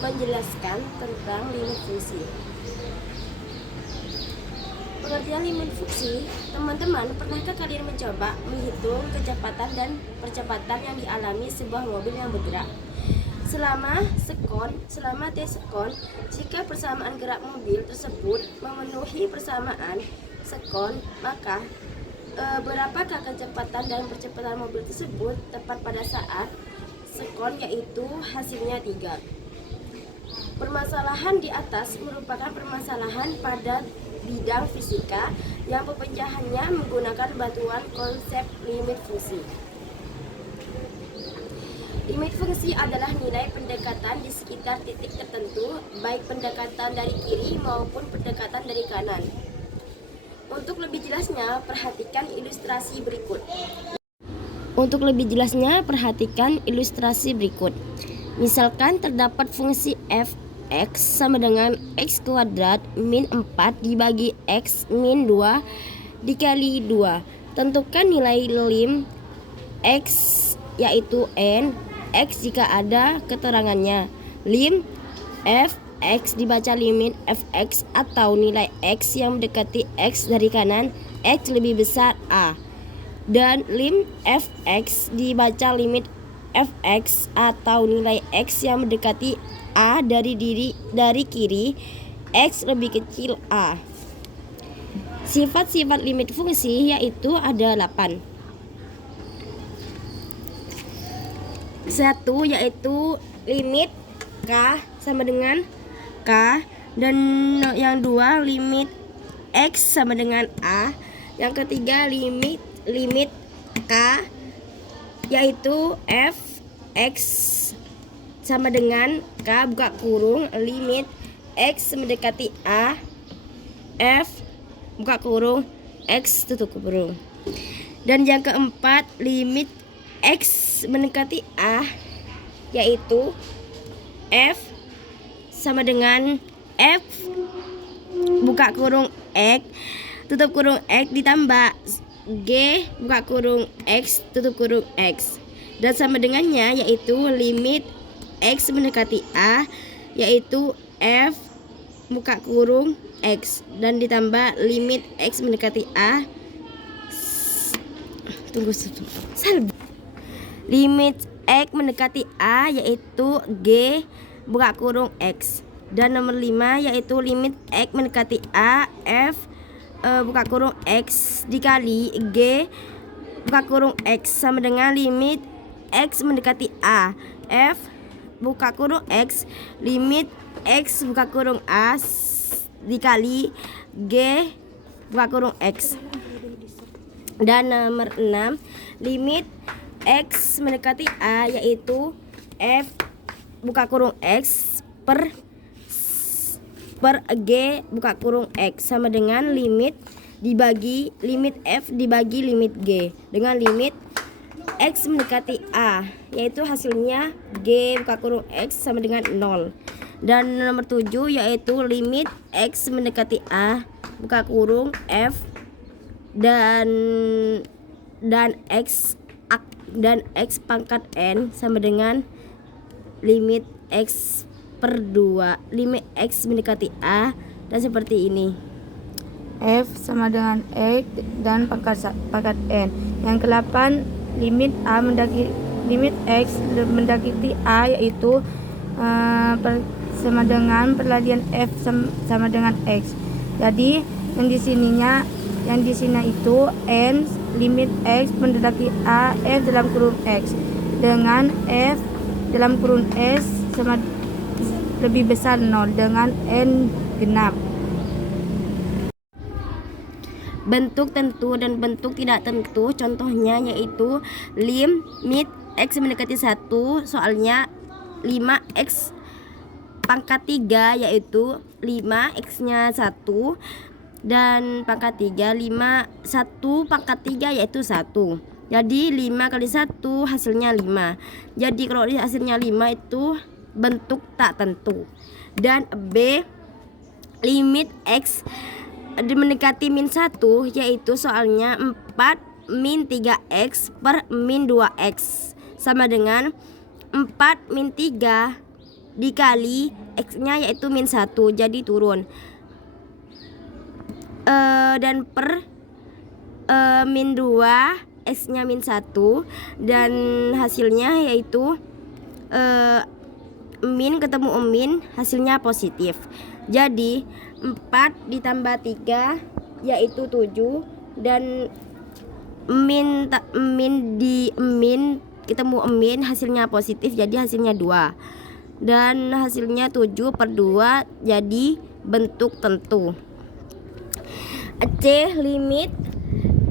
menjelaskan tentang limit fungsi. Pengertian limit fungsi, teman-teman, pernahkah kalian mencoba menghitung kecepatan dan percepatan yang dialami sebuah mobil yang bergerak selama T sekon, jika persamaan gerak mobil tersebut memenuhi persamaan sekon, maka berapakah kecepatan dan percepatan mobil tersebut tepat pada saat sekon, yaitu hasilnya 3. Permasalahan di atas merupakan permasalahan pada bidang fisika yang pemecahannya menggunakan bantuan konsep limit fungsi. Limit fungsi adalah nilai pendekatan di sekitar titik tertentu, baik pendekatan dari kiri maupun pendekatan dari kanan. Untuk lebih jelasnya, perhatikan ilustrasi berikut. Misalkan terdapat fungsi f(x) sama dengan x kuadrat min 4 dibagi x min 2 dikali 2. Tentukan nilai lim x, yaitu n x jika ada keterangannya. Lim f(x) dibaca limit fx atau nilai x yang mendekati x dari kanan, x lebih besar a. Dan lim fx dibaca limit fx atau nilai x yang mendekati a dari kiri, x lebih kecil a. Sifat-sifat limit fungsi yaitu ada 8. 1 yaitu limit k sama dengan k, dan yang 2 limit x sama dengan a. Yang ketiga limit k yaitu f(x) sama dengan k buka kurung limit x mendekati a, f buka kurung x tutup kurung. Dan yang keempat limit x mendekati a yaitu f sama dengan f buka kurung x tutup kurung x ditambah g buka kurung x tutup kurung x, dan sama dengannya yaitu limit x mendekati a yaitu f buka kurung x dan ditambah limit x mendekati a limit x mendekati a yaitu g buka kurung x, dan nomor 5 yaitu limit x mendekati a f buka kurung x dikali g buka kurung x sama dengan limit x mendekati a f buka kurung x limit x buka kurung a dikali g buka kurung x. Dan nomor 6 limit x mendekati a yaitu f buka kurung x per g buka kurung x sama dengan limit f dibagi limit g dengan limit x mendekati a yaitu hasilnya g buka kurung x sama dengan 0. Dan nomor 7 yaitu limit x mendekati a buka kurung f dan x pangkat n sama dengan limit x per 2 limit x mendekati a, dan seperti ini. F sama dengan x dan pangkat n. Yang ke-8 limit x mendekati a yaitu sama dengan perladian f sama dengan x. Jadi yang di sini itu n limit x mendekati a f dalam kurung x dengan f dalam kurung s sama lebih besar 0 dengan n genap. Bentuk tentu dan bentuk tidak tentu contohnya yaitu limit x mendekati 1 soalnya 5x pangkat 3 yaitu 5 x nya 1 dan pangkat 3 1 pangkat 3 yaitu 1. Jadi 5 kali 1 hasilnya 5. Jadi kalau hasilnya 5 itu bentuk tak tentu. Dan B limit x mendekati min 1 yaitu soalnya 4 min 3x per min 2x sama dengan 4 min 3 dikali X-nya yaitu min 1, jadi turun. Dan per min 2, X-nya min 1, dan hasilnya yaitu min ketemu min, hasilnya positif. Jadi 4 ditambah 3 yaitu 7, dan min ketemu min, hasilnya positif, jadi hasilnya 2. Dan hasilnya 7 per 2 jadi bentuk tentu. C. Limit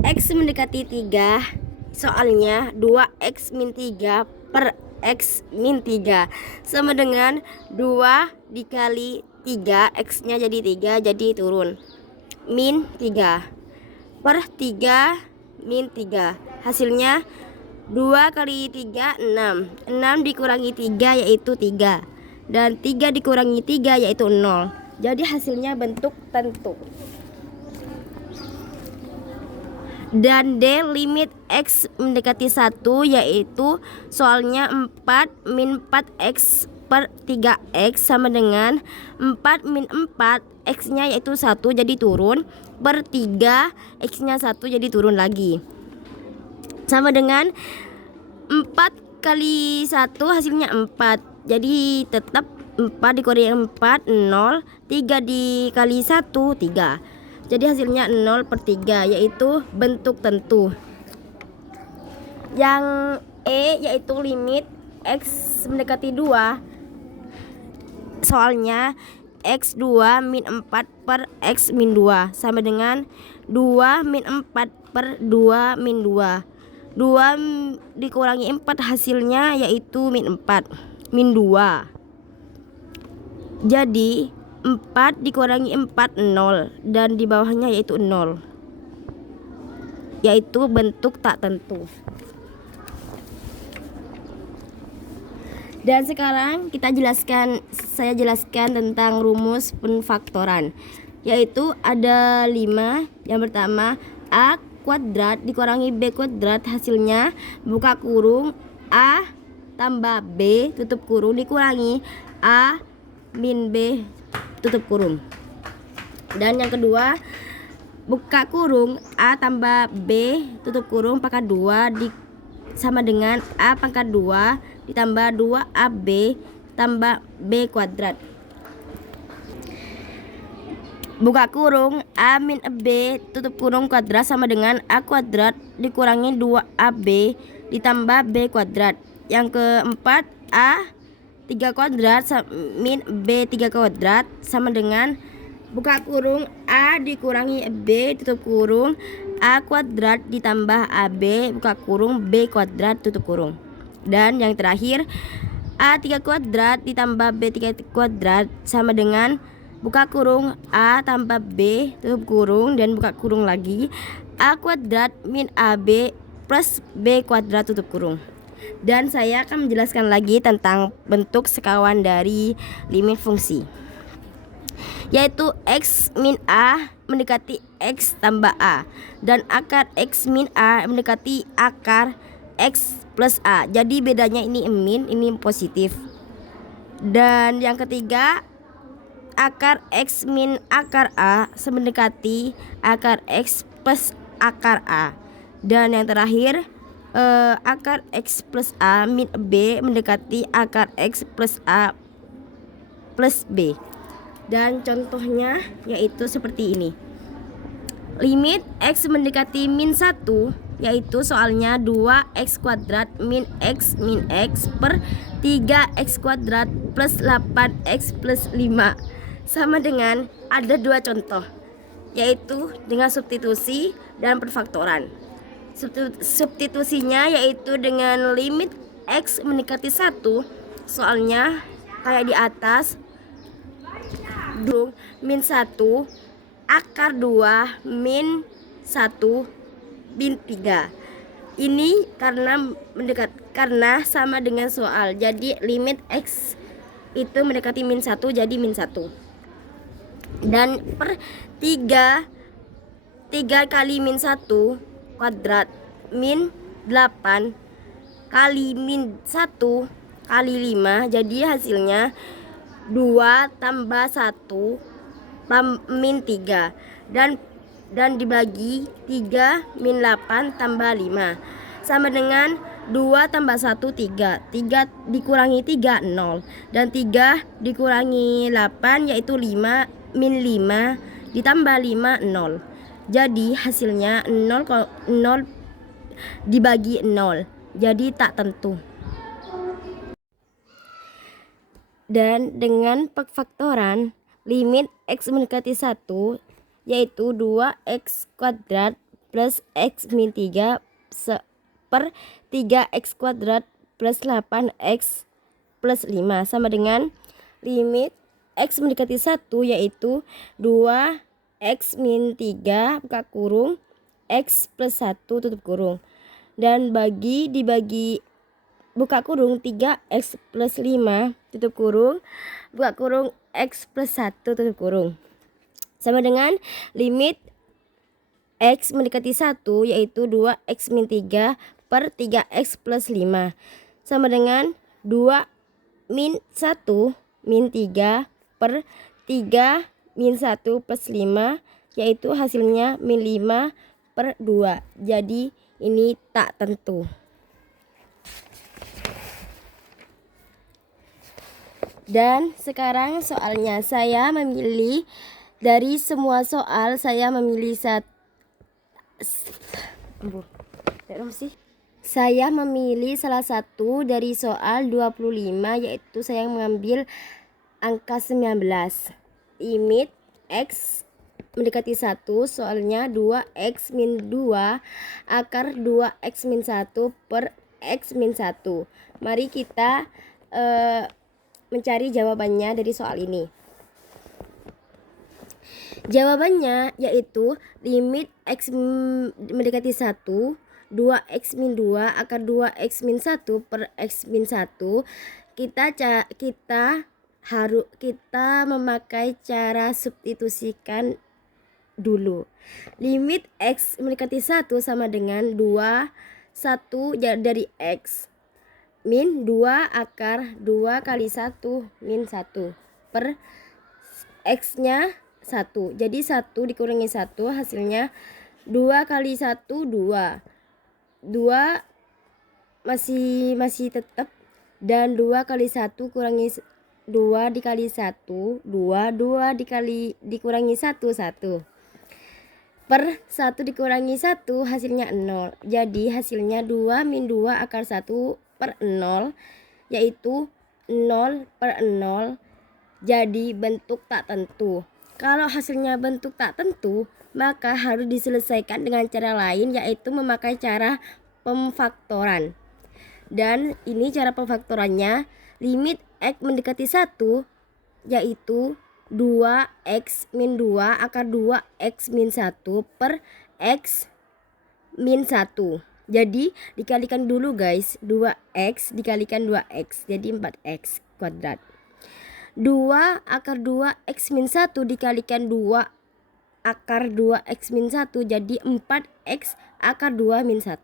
X mendekati 3, soalnya 2X min 3 per X min 3 sama dengan 2 dikali 3, X-nya jadi 3, jadi turun. Min 3 per 3 min 3, hasilnya 2 kali 3 6. 6 dikurangi 3 yaitu 3, dan 3 dikurangi 3 yaitu 0, jadi hasilnya bentuk tentu. Dan D. Limit X mendekati 1, yaitu soalnya 4 min 4X per 3X sama dengan 4 min 4, X-nya yaitu 1 jadi turun, per 3, X-nya 1 jadi turun lagi, sama dengan 4 kali 1 hasilnya 4, jadi tetap 4 dikurangi 4 0, 3 dikali 1 3, jadi hasilnya 0 per 3, yaitu bentuk tentu. Yang E yaitu limit X mendekati 2, soalnya X2 min 4 per X min 2 sama dengan 2 min 4 per 2 min 2. 2 dikurangi 4 hasilnya yaitu min 4, min 2. Jadi 4 dikurangi 4 0, dan di bawahnya yaitu 0, yaitu bentuk tak tentu. Dan sekarang saya jelaskan tentang rumus penfaktoran, yaitu ada 5. Yang pertama, A kuadrat dikurangi B kuadrat, hasilnya buka kurung A tambah B tutup kurung dikurangi A min B tutup kurung. Dan yang kedua, buka kurung A tambah B tutup kurung pangkat 2 sama dengan A pangkat 2 ditambah 2AB tambah B kuadrat. Buka kurung A min B tutup kurung kuadrat sama dengan A kuadrat dikurangi 2AB ditambah B kuadrat. Yang keempat, A 3 kuadrat min B 3 kuadrat sama dengan buka kurung A dikurangi B tutup kurung A kuadrat ditambah AB buka kurung B kuadrat tutup kurung. Dan yang terakhir, A 3 kuadrat ditambah B 3 kuadrat sama dengan buka kurung A tambah B tutup kurung dan buka kurung lagi A kuadrat min AB plus B kuadrat tutup kurung. Dan saya akan menjelaskan lagi tentang bentuk sekawan dari limit fungsi, yaitu X min A mendekati X tambah A, dan akar X min A mendekati akar X plus A. Jadi bedanya ini min, ini positif. Dan yang ketiga, akar X min akar A mendekati akar X plus akar A. Dan yang terakhir, akar X plus A min B mendekati akar X plus A plus B. Dan contohnya yaitu seperti ini. Limit X mendekati min 1, yaitu soalnya 2X kuadrat min X per 3X kuadrat plus 8X plus 5 sama dengan ada 2 contoh, yaitu dengan substitusi dan perfaktoran. Substitusinya yaitu dengan limit X mendekati 1, soalnya kayak di atas, min 1 akar 2 min 1 min 3. Ini karena sama dengan soal, jadi limit X itu mendekati min 1 jadi min 1. Dan per 3 kali min 1 kuadrat min 8 kali min 1 kali 5, jadi hasilnya 2 tambah 1 min 3 dan dibagi 3 min 8 tambah 5 sama dengan 2 tambah 1 3 dikurangi 3 0 dan 3 dikurangi 8 yaitu 5 min 5 ditambah 5 0. Jadi hasilnya 0 dibagi 0, jadi tak tentu. Dan dengan pengfaktoran limit x mendekati 1 yaitu 2x kuadrat plus x min 3 per 3x kuadrat plus 8x plus 5 sama dengan limit x mendekati 1 yaitu 2x min 3 buka kurung x plus 1 tutup kurung dan dibagi buka kurung 3x plus 5 tutup kurung buka kurung x plus 1 tutup kurung sama dengan limit x mendekati 1 yaitu 2x min 3 per 3x plus 5 sama dengan 2 min 1 min 3 per 3 min 1 plus 5 yaitu hasilnya min 5 per 2. Jadi ini tak tentu. Dan sekarang soalnya saya memilih dari semua soal saya memilih saya memilih salah satu dari soal 25 yaitu saya mengambil angka 19. Limit x mendekati 1 soalnya 2x min 2 akar 2x min 1 per x min 1. Mari kita mencari jawabannya dari soal ini. Jawabannya yaitu limit x mendekati 1 2x min 2 akar 2x min 1 per x min 1. Kita memakai cara substitusikan dulu. Limit x mendekati 1 sama dengan 1 dari x min 2 akar 2 kali 1 min 1 per x nya 1. Jadi 1 dikurangi 1 hasilnya 2 kali 1 2 masih tetap dan 2 kali 1 kurangi 2 dikali 1 2 dikurangi 1 1 per 1 dikurangi 1 hasilnya 0. Jadi hasilnya 2 min 2 akar 1 per 0 yaitu 0 per 0. Jadi bentuk tak tentu. Kalau hasilnya bentuk tak tentu maka harus diselesaikan dengan cara lain yaitu memakai cara pemfaktoran. Dan ini cara pemfaktorannya limit x mendekati 1 yaitu 2x min 2 akar 2x min 1 per x min 1. Jadi dikalikan dulu guys, 2x dikalikan 2x jadi 4x kuadrat. 2 akar 2x min 1 dikalikan 2 akar 2x min 1 jadi 4x akar 2 min 1.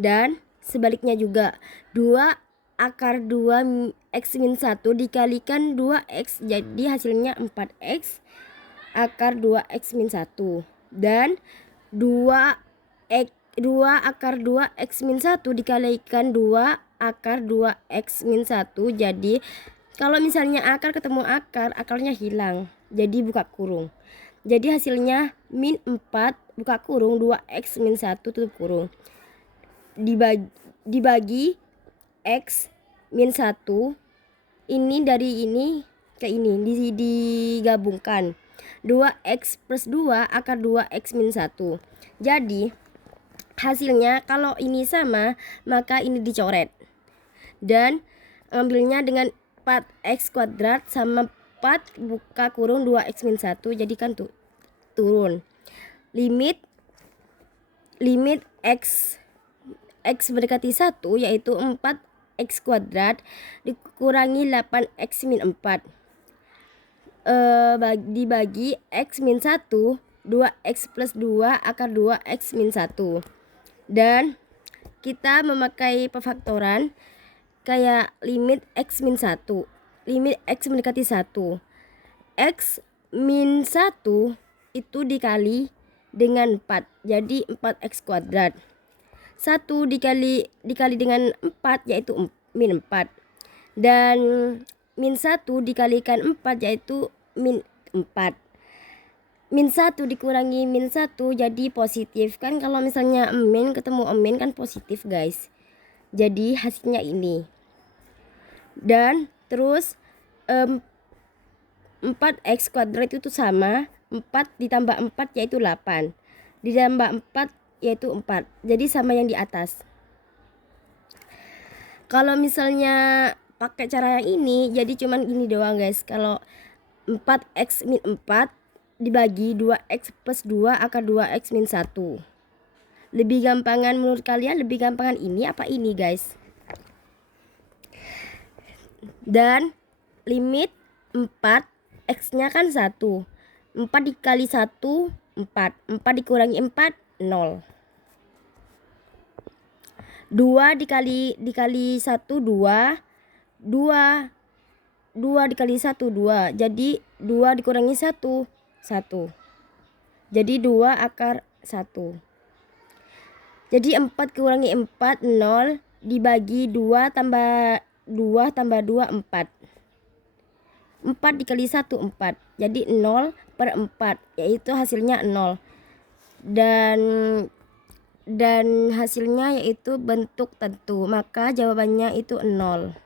Dan sebaliknya juga 2 akar 2x min 1 dikalikan 2x jadi hasilnya 4x akar 2x min 1. Dan 2 akar 2x min 1 dikalikan 2 akar 2x min 1 jadi kalau misalnya akar ketemu akar, akarnya hilang jadi buka kurung. Jadi hasilnya min 4 buka kurung 2x min 1 tutup kurung dibagi x min 1 ini dari ini ke ini digabungkan 2x plus 2 akar 2x min 1. Jadi hasilnya kalau ini sama maka ini dicoret dan ambilnya dengan 4x kuadrat sama 4 buka kurung 2x min 1 jadikan turun. Limit x mendekati 1 yaitu 4x kuadrat dikurangi 8x min 4 dibagi x min 1 2x plus 2 akar 2x min 1. Dan kita memakai pemfaktoran kayak limit X min 1, limit X mendekati 1. X min 1 itu dikali dengan 4, jadi 4X kuadrat. 1 dikali dengan 4 yaitu min 4. Dan min 1 dikalikan 4 yaitu min 4. Min 1 dikurangi min 1 jadi positif. Kan kalau misalnya min ketemu min kan positif guys. Jadi hasilnya ini. Dan terus 4x kuadrat itu sama 4 ditambah 4 yaitu 8. Ditambah 4 yaitu 4. Jadi sama yang di atas. Kalau misalnya pakai cara yang ini jadi cuman gini doang guys. Kalau 4x min 4 dibagi 2x plus 2 akar 2x min 1. Lebih gampangan menurut kalian, lebih gampangan ini apa ini guys? Dan limit 4 x nya kan 1. 4 dikali 1 4. 4 dikurangi 4 0. 2 dikali 1 2. 2 dikali 1 2. Jadi 2 dikurangi 1 1. Jadi 2 akar 1. Jadi 4 kurangi 4 0 dibagi 2 tambah 2 tambah 2 4. 4 dikali 1 4. Jadi 0 per 4 yaitu hasilnya 0. Dan hasilnya yaitu bentuk tentu. Maka jawabannya itu 0.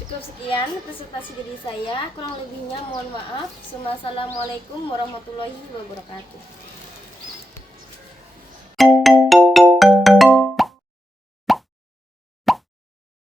Cukup sekian presentasi dari saya, kurang lebihnya mohon maaf. Assalamualaikum warahmatullahi wabarakatuh.